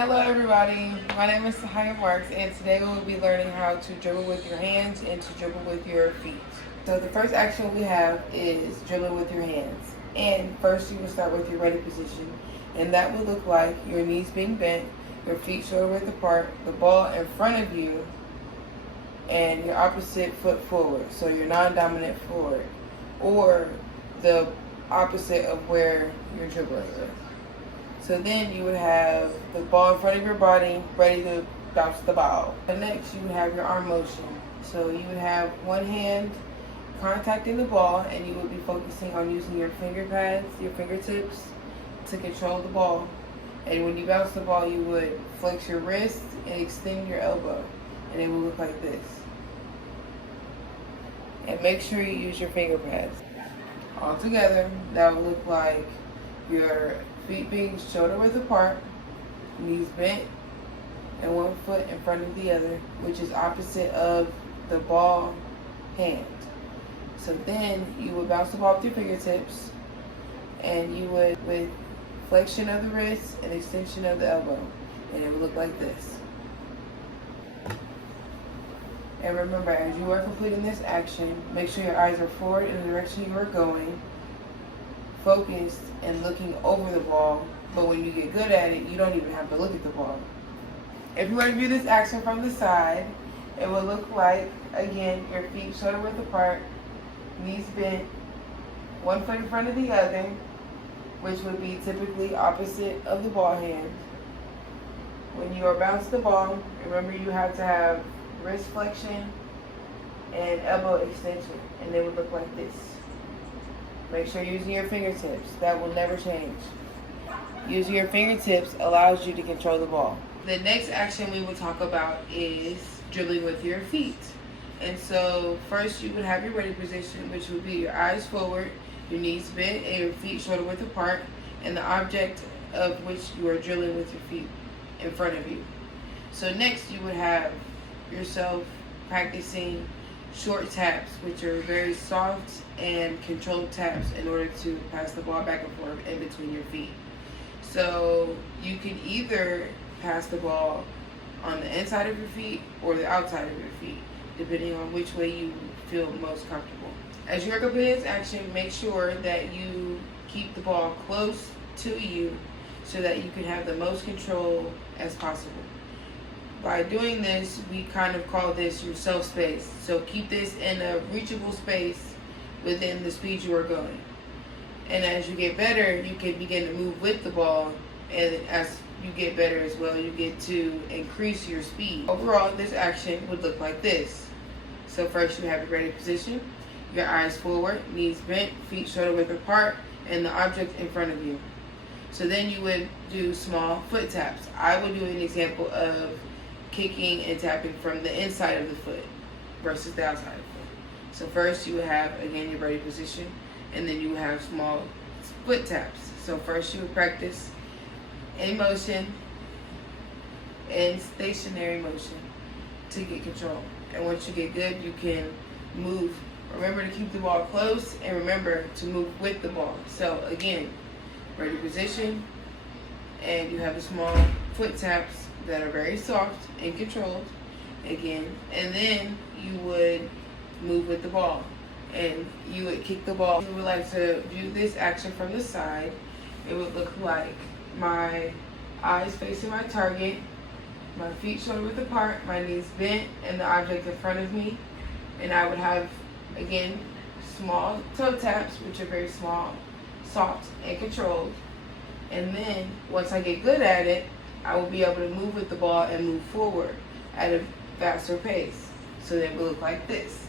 Hello everybody, my name is Sahaya Marks and today we will be learning how to dribble with your hands and to dribble with your feet. So the first action we have is dribbling with your hands. And first you will start with your ready position, and that will look like your knees being bent, your feet shoulder width apart, the ball in front of you, and your opposite foot forward, so your non-dominant forward, or the opposite of where you're dribbling with. So then you would have the ball in front of your body, ready to bounce the ball. And next you would have your arm motion. So you would have one hand contacting the ball, and you would be focusing on using your finger pads, your fingertips, to control the ball. And when you bounce the ball, you would flex your wrist and extend your elbow, and it will look like this. And make sure you use your finger pads. All together, that will look like your feet being shoulder width apart, knees bent, and one foot in front of the other, which is opposite of the ball hand. So then you would bounce the ball with your fingertips, and you would, with flexion of the wrist and extension of the elbow, and it would look like this. And remember, as you are completing this action, make sure your eyes are forward in the direction you are going, focused and looking over the ball, but when you get good at it, you don't even have to look at the ball. If you want to view this action from the side, it will look like, again, your feet shoulder width apart, knees bent, one foot in front of the other, which would be typically opposite of the ball hand. When you are bouncing the ball, remember you have to have wrist flexion and elbow extension, and they would look like this. Make sure you're using your fingertips. That will never change. Using your fingertips allows you to control the ball. The next action we will talk about is dribbling with your feet. And so first you would have your ready position, which would be your eyes forward, your knees bent, and your feet shoulder width apart, and the object of which you are dribbling with your feet in front of you. So next you would have yourself practicing short taps, which are very soft and controlled taps in order to pass the ball back and forth in between your feet. So you can either pass the ball on the inside of your feet or the outside of your feet, depending on which way you feel most comfortable. As you are completing this action, make sure that you keep the ball close to you so that you can have the most control as possible. By doing this, we kind of call this your self space. So keep this in a reachable space within the speed you are going. And as you get better, you can begin to move with the ball. And as you get better as well, you get to increase your speed. Overall, this action would look like this. So first you have your ready position, your eyes forward, knees bent, feet shoulder width apart, and the object in front of you. So then you would do small foot taps. I would do an example of kicking and tapping from the inside of the foot versus the outside of the foot. So first you would have, again, your ready position, and then you would have small foot taps. So first you would practice in motion and stationary motion to get control. And once you get good, you can move. Remember to keep the ball close, and remember to move with the ball. So again, ready position, and you have the small foot taps that are very soft and controlled, again, and then you would move with the ball, and you would kick the ball. If you would like to view this action from the side, it would look like my eyes facing my target, my feet shoulder width apart, my knees bent, and the object in front of me, and I would have, again, small toe taps, which are very small, soft, and controlled. And then once I get good at it, I will be able to move with the ball and move forward at a faster pace. So then it will look like this.